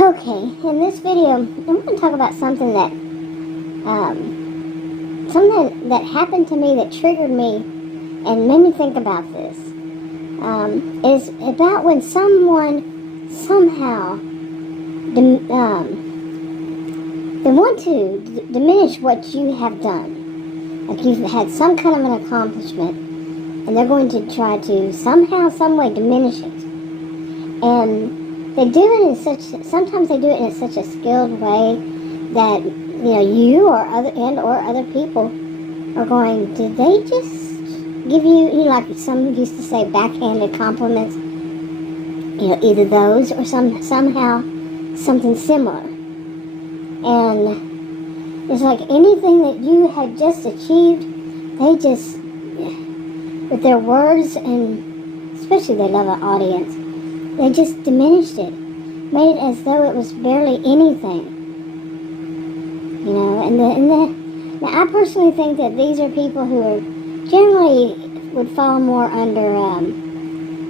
Okay, in this video, I'm going to talk about something that happened to me that triggered me and made me think about this. Is about when someone somehow they want to diminish what you have done. Like you've had some kind of an accomplishment, and they're going to try to somehow, some way diminish it. And they do it in sometimes they do it in such a skilled way that, you or other people are going, did they just give you, like some used to say, backhanded compliments, either those or somehow something similar. And it's like anything that you had just achieved, they just, with their words, and especially they love an audience, they just diminished it, made it as though it was barely anything. Now I personally think that these are people who are generally would fall more under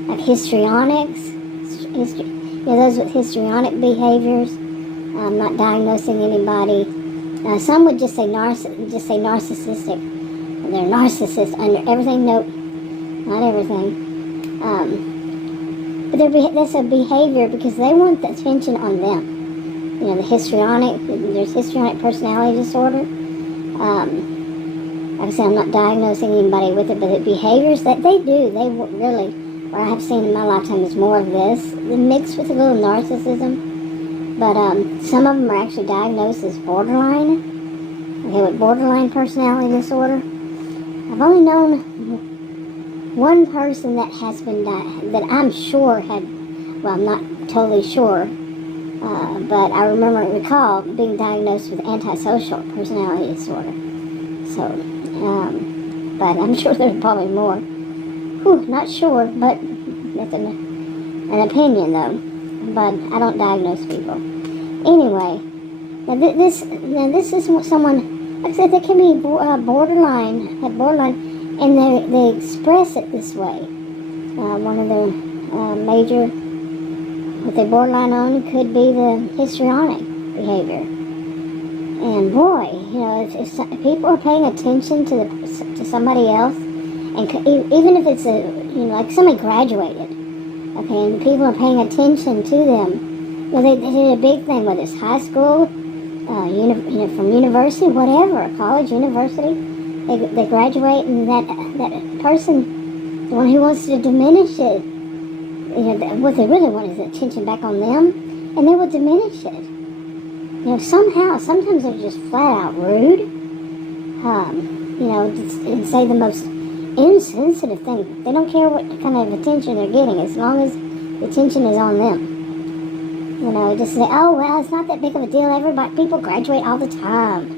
like histrionics, those with histrionic behaviors. I'm not diagnosing anybody. Some would just say narcissistic. They're narcissists under everything. Nope, not everything. But that's a behavior because they want the attention on them. The histrionic, there's histrionic personality disorder. Like I said, I'm not diagnosing anybody with it, but the behaviors that they do, they really, what I have seen in my lifetime is more of this, mixed with a little narcissism. But some of them are actually diagnosed as borderline, with borderline personality disorder. I've only known one person that has been that I'm sure had, well, I'm not totally sure, but I recall being diagnosed with antisocial personality disorder. So, but I'm sure there's probably more. Not sure, but that's an opinion though. But I don't diagnose people. Anyway, now this is someone, like I said, they can be borderline, and they express it this way. One of the major, what they borderline on could be the histrionic behavior. And boy, if people are paying attention to somebody else, and even if it's like somebody graduated, okay, and people are paying attention to them, they did a big thing, whether it's high school, from university, whatever, college, university. They graduate, and that person, the one who wants to diminish it, what they really want is attention back on them, and they will diminish it. Sometimes they're just flat out rude, and say the most insensitive thing. They don't care what kind of attention they're getting, as long as the attention is on them. Just say, oh, well, it's not that big of a deal. People graduate all the time.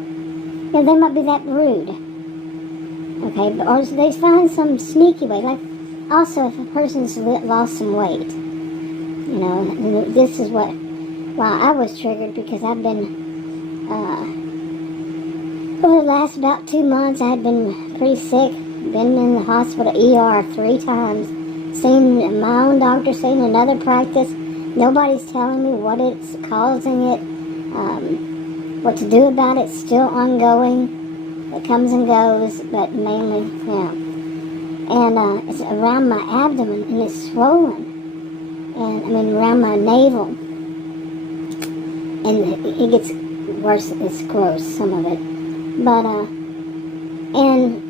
They might be that rude. Okay, or they find some sneaky way. Like, also, if a person's lost some weight, this is what, I was triggered because I've been, for the last about 2 months, I had been pretty sick, been in the hospital ER 3 times, seen my own doctor, seen another practice. Nobody's telling me what it's causing it, what to do about it. Still ongoing. It comes and goes, but mainly, And it's around my abdomen, and it's swollen. And around my navel. And it gets worse. It's gross, some of it. But and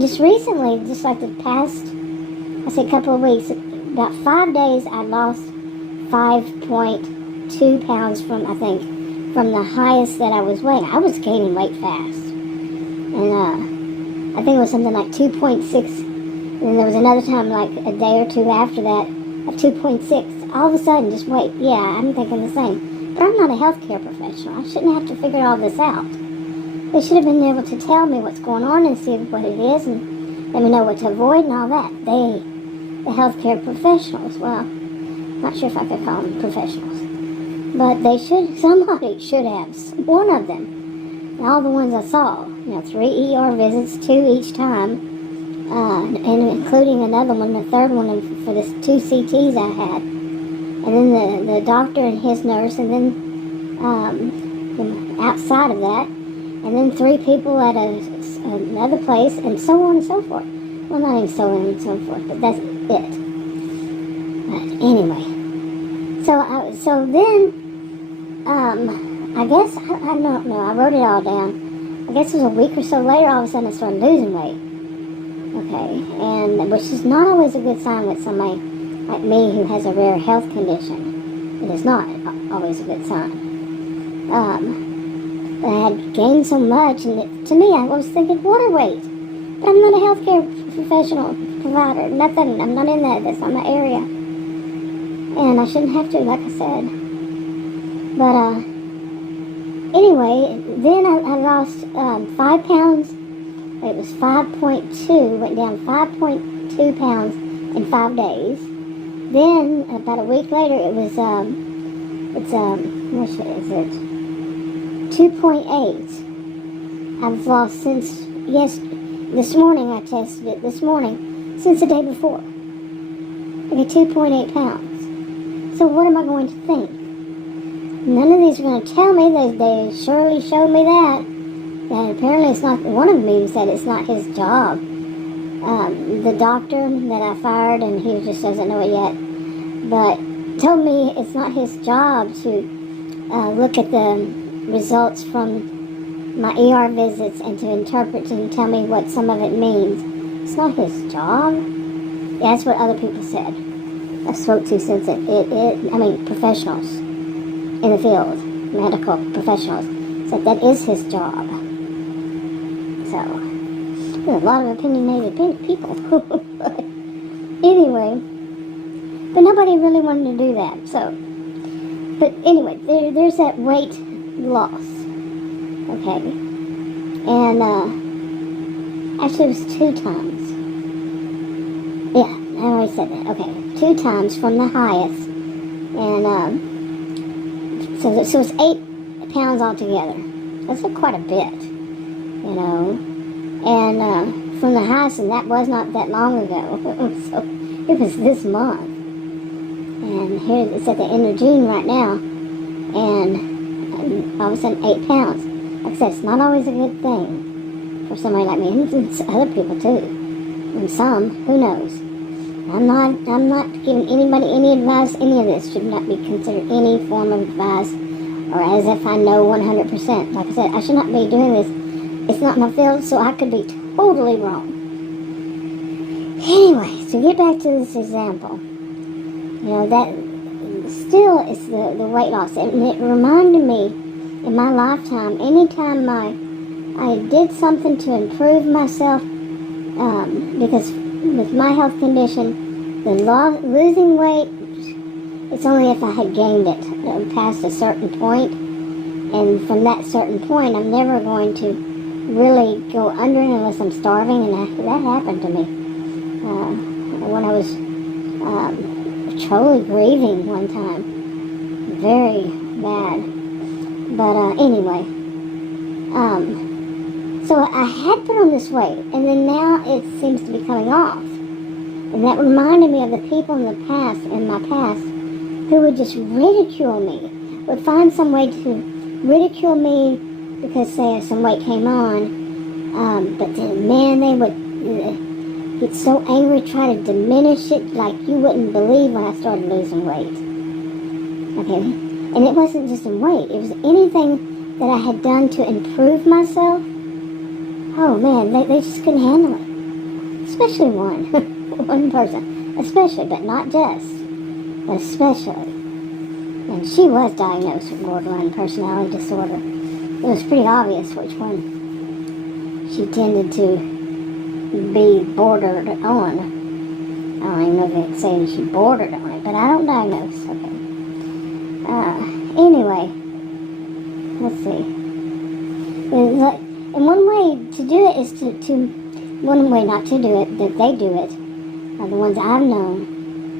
just recently, just like the past, couple of weeks, about 5 days, I lost 5.2 pounds from the highest that I was weighing. I was gaining weight fast. And I think it was something like 2.6. And then there was another time, like a day or two after that, of 2.6. All of a sudden, just wait. Yeah, I'm thinking the same. But I'm not a healthcare professional. I shouldn't have to figure all this out. They should have been able to tell me what's going on and see what it is and let me know what to avoid and all that. The healthcare professionals, well, not sure if I could call them professionals, but somebody should have, one of them, all the ones I saw, 3 ER visits, 2 each time, and including another one, the third one for the 2 CTs I had, and then the doctor and his nurse, and then outside of that, and then 3 people at another place, and so on and so forth. Well, not even so on and so forth, but that's it. But anyway, so then, I guess, I don't know, I wrote it all down. I guess it was a week or so later, all of a sudden I started losing weight. Okay, and which is not always a good sign with somebody like me who has a rare health condition. It is not always a good sign. I had gained so much, and to me, I was thinking water weight. But I'm not a healthcare professional provider. Nothing. I'm not in that. That's not my area. And I shouldn't have to, like I said. But anyway, then I lost 5 pounds. It was 5.2. Went down 5.2 pounds in 5 days. Then about a week later, it was what is it? 2.8. I've lost since this morning I tested it this morning, since the day before. Okay, 2.8 pounds. So what am I going to think? None of these are going to tell me. They surely showed me that apparently it's not, one of them even said it's not his job. The doctor that I fired, and he just doesn't know it yet, but told me it's not his job to look at the results from my ER visits and to interpret and tell me what some of it means. It's not his job. Yeah, that's what other people said. I spoke to since professionals in the field, medical professionals, said that is his job. So, there's a lot of opinionated people. Anyway, but nobody really wanted to do that. So, but anyway, there's that weight loss. Okay, and actually it was 2 times. Yeah, I already said that. Okay, 2 times from the highest, and so it's 8 pounds altogether. That's quite a bit, you know. And from the highest, and that was not that long ago. So it was this month, and here it's at the end of June right now, and all of a sudden 8 pounds. Like I said, it's not always a good thing for somebody like me, and it's other people too. And some, who knows? I'm not giving anybody any advice. Any of this should not be considered any form of advice, or as if I know 100%. Like I said, I should not be doing this. It's not my field, so I could be totally wrong. Anyway, to get back to this example, you know, that still is the weight loss, and it reminded me in my lifetime, anytime I did something to improve myself, because with my health condition, losing weight, it's only if I had gained it past a certain point, and from that certain point, I'm never going to really go under it unless I'm starving, and that happened to me when I was truly grieving one time, very bad. But anyway, so I had put on this weight, and then now it seems to be coming off. And that reminded me of the people in my past, who would just ridicule me, would find some way to ridicule me because, say, some weight came on, but then, man, they would get so angry, try to diminish it like you wouldn't believe when I started losing weight. Okay, and it wasn't just in weight, it was anything that I had done to improve myself. Oh man, they just couldn't handle it. Especially one person. Especially, but not just, but especially. And she was diagnosed with borderline personality disorder. It was pretty obvious which one she tended to be bordered on. I don't even know if they'd say she bordered on it, but I don't diagnose. Okay. Anyway, let's see. And one way to do it is one way not to do it, that they do it, the ones I've known,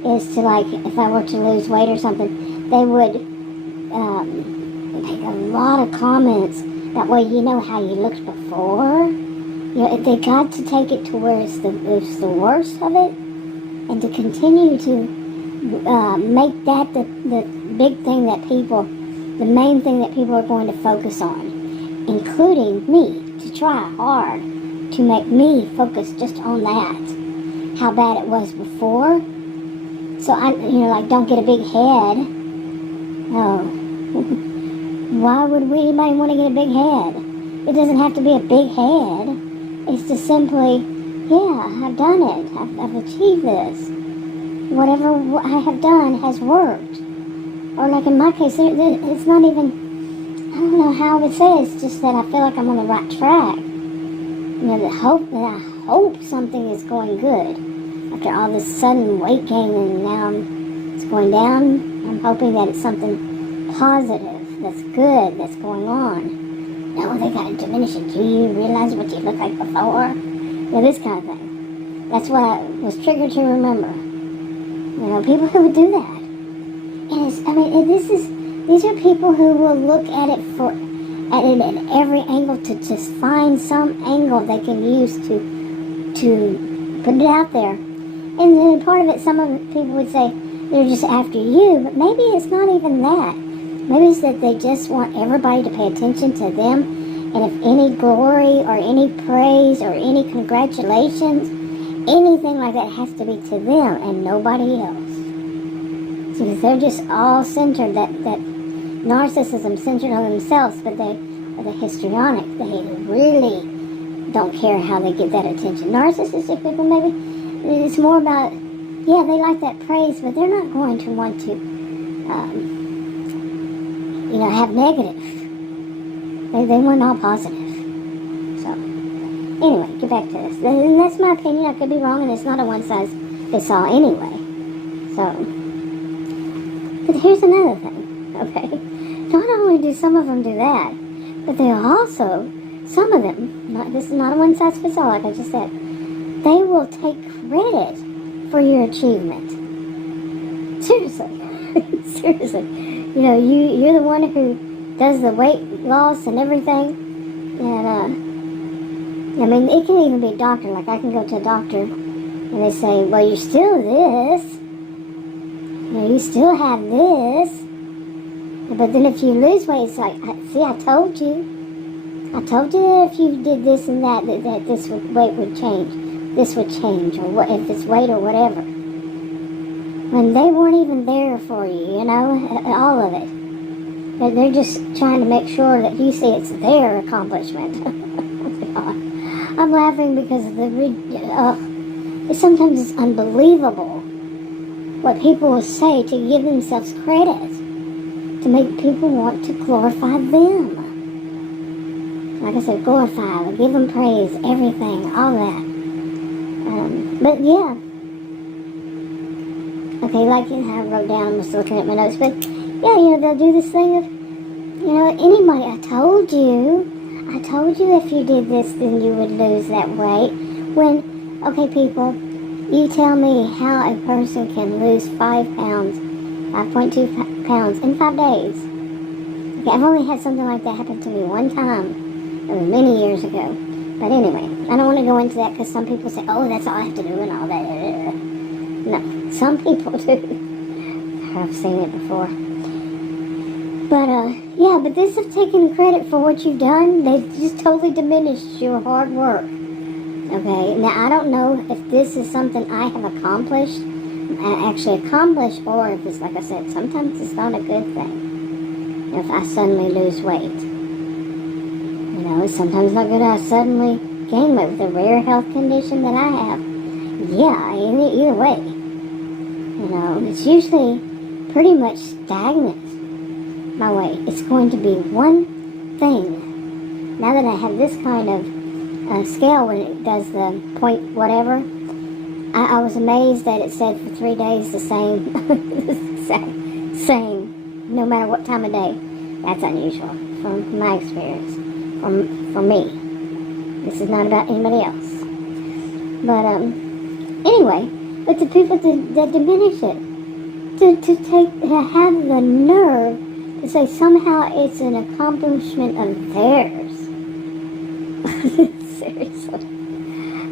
is to, like, if I were to lose weight or something, they would make a lot of comments. That way, you know how you looked before. You know, if they got to take it to where it's the worst of it, and to continue to make that the big thing that people the main thing that people are going to focus on, including me, to try hard to make me focus just on that, how bad it was before. So I, like, don't get a big head. Oh, why would anybody want to get a big head? It doesn't have to be a big head. It's just simply, yeah, I've done it. I've achieved this. Whatever I have done has worked. Or like in my case, it's not even, I don't know how I would say it. It's just that I feel like I'm on the right track. I hope something is going good. After all this sudden weight gain and now it's going down, I'm hoping that it's something positive, that's good, that's going on. No, they got to diminish it. Do you realize what you look like before? This kind of thing. That's what I was triggered to remember. People who would do that. These are people who will look at it at every angle to just find some angle they can use to put it out there. And then part of it, some of people would say they're just after you, but maybe it's not even that. Maybe it's that they just want everybody to pay attention to them, and if any glory or any praise or any congratulations, anything like that has to be to them and nobody else. Because they're just all centered, that narcissism centered on themselves, but they are the histrionic. They really don't care how they get that attention. Narcissistic people, maybe, it's more about, yeah, they like that praise, but they're not going to want to, have negative. They want all positive. So, anyway, get back to this. And that's my opinion. I could be wrong, and it's not a one-size-fits-all anyway. So, but here's another thing, okay? Not only do some of them do that, but they also, some of them, this is not a one-size-fits-all, like I just said, they will take credit for your achievement. Seriously. Seriously. You're the one who does the weight loss and everything. And, it can even be a doctor. Like, I can go to a doctor and they say, well, you're still this. You still have this. But then if you lose weight, it's like, see, I told you. I told you that if you did this and that this weight would change. This would change, or what, if it's weight or whatever. When they weren't even there for you, all of it. They're just trying to make sure that you see it's their accomplishment. I'm laughing because sometimes it's unbelievable what people will say to give themselves credit, to make people want to glorify them. Like I said, glorify, give them praise, everything, all that. But yeah. Okay, like I wrote down, I'm still looking at my notes, but yeah, they'll do this thing of, anybody, I told you if you did this, then you would lose that weight. When, okay, people, you tell me how a person can lose 5 pounds, 5.2 pounds in 5 days. Okay, I've only had something like that happen to me one time, many years ago. But anyway, I don't want to go into that because some people say, oh, that's all I have to do and all that. No, some people do. I've seen it before. But, but this is taking credit for what you've done. They've just totally diminished your hard work. Okay, now I don't know if this is something I have accomplished, or if it's, like I said, sometimes it's not a good thing. If I suddenly lose weight. It's sometimes not good I suddenly gain weight with a rare health condition that I have. Yeah, either way. It's usually pretty much stagnant. My weight. It's going to be one thing. Now that I have this kind of scale when it does the point whatever, I was amazed that it said for 3 days the same, same, no matter what time of day. That's unusual from my experience, for me. This is not about anybody else. But anyway, but the people that diminish it, to have the nerve to say somehow it's an accomplishment of theirs. Seriously.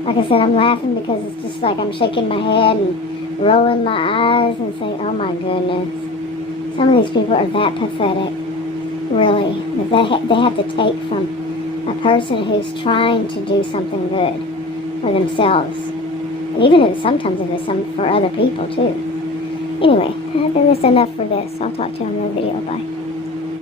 Like I said, I'm laughing because it's just like I'm shaking my head and rolling my eyes and saying, oh my goodness. Some of these people are that pathetic. really. They have to take from a person who's trying to do something good for themselves. And even if sometimes it is some for other people too. Anyway, I think that's enough for this. I'll talk to you on another video. Bye.